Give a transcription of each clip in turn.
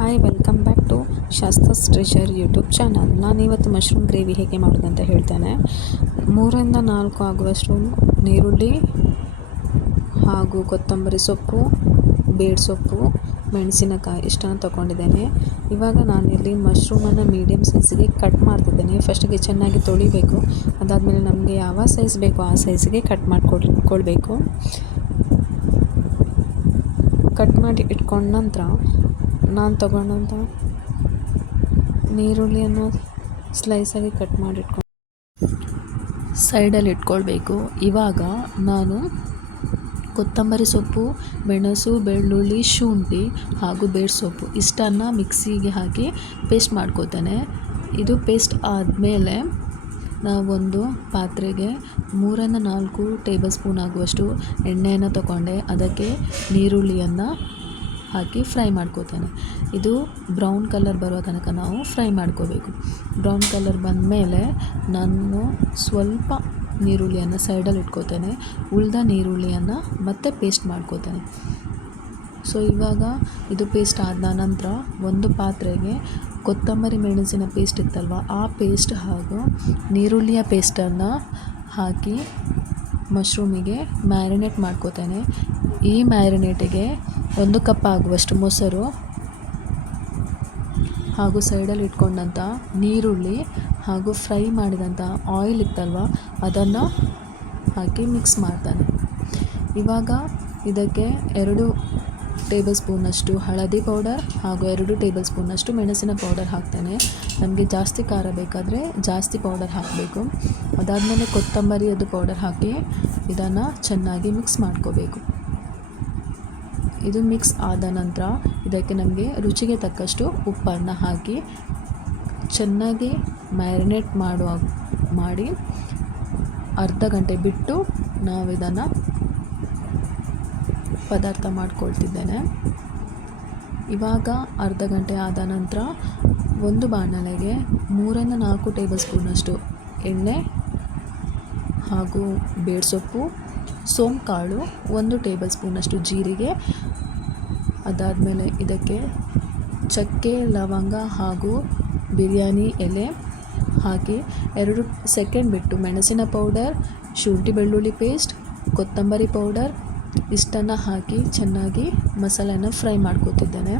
Hi, welcome back to Shasta's treasure YouTube channel. ನಾನಿವತ್ತು mushroom gravy ಹೇಗೆ ಮಾಡೋದಂತ ಹೇಳ್ತೇನೆ. 3-4 ಆಗುವಷ್ಟು ನೀರುಳ್ಳಿ ಹಾಗೂ ಕೊತ್ತಂಬರಿ ಸೊಪ್ಪು, ಬೇಡ್ ಸೊಪ್ಪು, ಮೆಣಸಿನಕಾಯಿ ಇಷ್ಟನ್ನು ತೊಗೊಂಡಿದ್ದೇನೆ. ಇವಾಗ ನಾನಿಲ್ಲಿ ಮಶ್ರೂಮನ್ನು ಮೀಡಿಯಮ್ ಸೈಜಿಗೆ ಕಟ್ ಮಾಡ್ತಿದ್ದೇನೆ. ಫಸ್ಟಿಗೆ ಚೆನ್ನಾಗಿ ತೊಳಿಬೇಕು. ಅದಾದಮೇಲೆ ನಮಗೆ ಯಾವ ಸೈಜ್ ಬೇಕೋ ಆ ಸೈಜಿಗೆ ಕಟ್ ಮಾಡಿಕೊಳ್ಬೇಕು. ಕಟ್ ಮಾಡಿ ಇಟ್ಕೊಂಡ ನಂತರ ನಾನು ತಗೊಂಡಂಥ ನೀರುಳ್ಳಿಯನ್ನು ಸ್ಲೈಸಾಗಿ ಕಟ್ ಮಾಡಿ ಸೈಡಲ್ಲಿ ಇಟ್ಕೊಳ್ಬೇಕು. ಇವಾಗ ನಾನು ಕೊತ್ತಂಬರಿ ಸೊಪ್ಪು, ಮೆಣಸು, ಬೆಳ್ಳುಳ್ಳಿ, ಶುಂಠಿ ಹಾಗೂ ಬೇಡ್ ಸೊಪ್ಪು ಇಷ್ಟನ್ನು ಮಿಕ್ಸಿಗೆ ಹಾಕಿ ಪೇಸ್ಟ್ ಮಾಡ್ಕೋತೇನೆ. ಇದು ಪೇಸ್ಟ್ ಆದಮೇಲೆ ನಾವೊಂದು ಪಾತ್ರೆಗೆ 3-4 ಟೇಬಲ್ ಸ್ಪೂನ್ ಆಗುವಷ್ಟು ಎಣ್ಣೆಯನ್ನು ತಗೊಂಡೆ. ಅದಕ್ಕೆ ನೀರುಳ್ಳಿಯನ್ನು ಹಾಕಿ ಫ್ರೈ ಮಾಡ್ಕೋತೇನೆ. ಇದು ಬ್ರೌನ್ ಕಲರ್ ಬರೋ ತನಕ ನಾವು ಫ್ರೈ ಮಾಡ್ಕೋಬೇಕು. ಬ್ರೌನ್ ಕಲರ್ ಬಂದ ಮೇಲೆ ನಾನು ಸ್ವಲ್ಪ ನೀರುಳ್ಳಿಯನ್ನು ಸೈಡಲ್ಲಿ ಇಟ್ಕೋತೇನೆ. ಉಳಿದ ನೀರುಳ್ಳಿಯನ್ನು ಮತ್ತೆ ಪೇಸ್ಟ್ ಮಾಡ್ಕೋತೇನೆ. ಸೊ ಇವಾಗ ಇದು ಪೇಸ್ಟ್ ಆದ ನಂತರ ಒಂದು ಪಾತ್ರೆಗೆ ಕೊತ್ತಂಬರಿ ಮೆಣಸಿನ ಪೇಸ್ಟ್ ಇತ್ತಲ್ವ, ಆ ಪೇಸ್ಟ್ ಹಾಗೂ ನೀರುಳ್ಳಿಯ ಪೇಸ್ಟನ್ನು ಹಾಕಿ ಮಶ್ರೂಮಿಗೆ ಮ್ಯಾರಿನೇಟ್ ಮಾಡ್ಕೋತೇನೆ. ಈ ಮ್ಯಾರಿನೇಟಿಗೆ 1 ಕಪ್ ಆಗುವಷ್ಟು ಮೊಸರು ಹಾಗೂ ಸೈಡಲ್ಲಿ ಇಟ್ಕೊಂಡಂಥ ನೀರುಳ್ಳಿ ಹಾಗೂ ಫ್ರೈ ಮಾಡಿದಂಥ ಆಯಿಲ್ ಇತ್ತಲ್ವ ಅದನ್ನು ಹಾಕಿ ಮಿಕ್ಸ್ ಮಾಡ್ತಾನೆ. ಇವಾಗ ಇದಕ್ಕೆ 2 ಟೇಬಲ್ ಸ್ಪೂನಷ್ಟು ಹಳದಿ ಪೌಡರ್ ಹಾಗೂ 2 ಟೇಬಲ್ ಸ್ಪೂನಷ್ಟು ಮೆಣಸಿನ ಪೌಡರ್ ಹಾಕ್ತೇನೆ. ನಮಗೆ ಜಾಸ್ತಿ ಖಾರ ಬೇಕಾದರೆ ಜಾಸ್ತಿ ಪೌಡರ್ ಹಾಕಬೇಕು. ಅದಾದಮೇಲೆ ಕೊತ್ತಂಬರಿಯದ್ದು ಪೌಡರ್ ಹಾಕಿ ಇದನ್ನು ಚೆನ್ನಾಗಿ ಮಿಕ್ಸ್ ಮಾಡ್ಕೋಬೇಕು. ಇದು ಮಿಕ್ಸ್ ಆದ ನಂತರ ಇದಕ್ಕೆ ನಮಗೆ ರುಚಿಗೆ ತಕ್ಕಷ್ಟು ಉಪ್ಪನ್ನು ಹಾಕಿ ಚೆನ್ನಾಗಿ ಮ್ಯಾರಿನೇಟ್ ಮಾಡಿ ಅರ್ಧ ಗಂಟೆ ಬಿಟ್ಟು ನಾವು ಇದನ್ನು ಪದಾರ್ಥ ಮಾಡ್ಕೊಳ್ತಿದ್ದೇನೆ. ಇವಾಗ ಅರ್ಧ ಗಂಟೆ ಆದ ನಂತರ ಒಂದು ಬಾಣಲೆಗೆ 3-4 ಟೇಬಲ್ ಸ್ಪೂನಷ್ಟು ಎಣ್ಣೆ ಹಾಗೂ ಬೇಡ್ ಸೊಪ್ಪು, ಸೋಂಕಾಳು, 1 ಟೇಬಲ್ ಸ್ಪೂನಷ್ಟು ಜೀರಿಗೆ, ಅದಾದಮೇಲೆ ಇದಕ್ಕೆ ಚಕ್ಕೆ, ಲವಂಗ ಹಾಗೂ ಬಿರಿಯಾನಿ ಎಲೆ ಹಾಕಿ 2 ಸೆಕೆಂಡ್ ಬಿಟ್ಟು ಮೆಣಸಿನ ಪೌಡರ್, ಶುಂಠಿ ಬೆಳ್ಳುಳ್ಳಿ ಪೇಸ್ಟ್, ಕೊತ್ತಂಬರಿ ಪೌಡರ್ ಇಷ್ಟನ್ನು ಹಾಕಿ ಚೆನ್ನಾಗಿ ಮಸಾಲೆಯನ್ನು ಫ್ರೈ ಮಾಡ್ಕೊತಿದ್ದೇನೆ.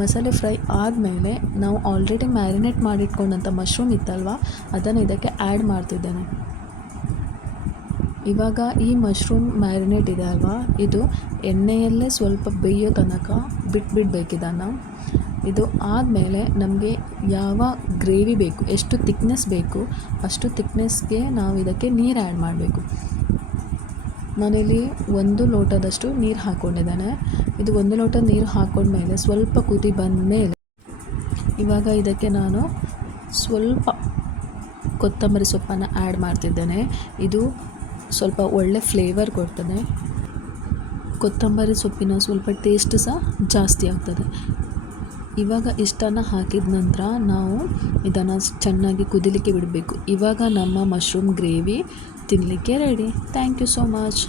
ಮಸಾಲೆ ಫ್ರೈ ಆದಮೇಲೆ ನಾವು ಆಲ್ರೆಡಿ ಮ್ಯಾರಿನೇಟ್ ಮಾಡಿಟ್ಕೊಂಡಂಥ ಮಶ್ರೂಮ್ ಇತ್ತಲ್ವ ಅದನ್ನು ಇದಕ್ಕೆ ಆ್ಯಡ್ ಮಾಡ್ತಿದ್ದೇನೆ. ಇವಾಗ ಈ ಮಶ್ರೂಮ್ ಮ್ಯಾರಿನೇಟ್ ಇದೆ ಅಲ್ವಾ, ಇದು ಎಣ್ಣೆಯಲ್ಲೇ ಸ್ವಲ್ಪ ಬೇಯೋ ತನಕ ಬಿಟ್ಬಿಡ್ಬೇಕು ಇದನ್ನು. ಇದು ಆದಮೇಲೆ ನಮಗೆ ಯಾವ ಗ್ರೇವಿ ಬೇಕು, ಎಷ್ಟು ತಿಕ್ನೆಸ್ ಬೇಕು ಅಷ್ಟು ತಿಕ್ನೆಸ್ಗೆ ನಾವು ಇದಕ್ಕೆ ನೀರು ಆ್ಯಡ್ ಮಾಡಬೇಕು. ನಾನಿಲ್ಲಿ 1 ಲೋಟದಷ್ಟು ನೀರು ಹಾಕ್ಕೊಂಡಿದ್ದೇನೆ. ಇದು 1 ಲೋಟ ನೀರು ಹಾಕ್ಕೊಂಡ್ಮೇಲೆ ಸ್ವಲ್ಪ ಕುದಿ ಬಂದಮೇಲೆ ಇವಾಗ ಇದಕ್ಕೆ ನಾನು ಸ್ವಲ್ಪ ಕೊತ್ತಂಬರಿ ಸೊಪ್ಪನ್ನು ಆ್ಯಡ್ ಮಾಡ್ತಿದ್ದೇನೆ. ಇದು ಸ್ವಲ್ಪ ಒಳ್ಳೆ ಫ್ಲೇವರ್ ಕೊಡ್ತದೆ. ಕೊತ್ತಂಬರಿ ಸೊಪ್ಪಿನ ಸ್ವಲ್ಪ ಟೇಸ್ಟ್ ಸಹ ಜಾಸ್ತಿ ಆಗ್ತದೆ. ಇವಾಗ ಇಷ್ಟನ್ನು ಹಾಕಿದ ನಂತರ ನಾವು ಇದನ್ನು ಚೆನ್ನಾಗಿ ಕುದಿಲಿಕ್ಕೆ ಬಿಡಬೇಕು. ಇವಾಗ ನಮ್ಮ ಮಶ್ರೂಮ್ ಗ್ರೇವಿ ತಿನ್ನಲಿಕ್ಕೆ ready. Thank you so much.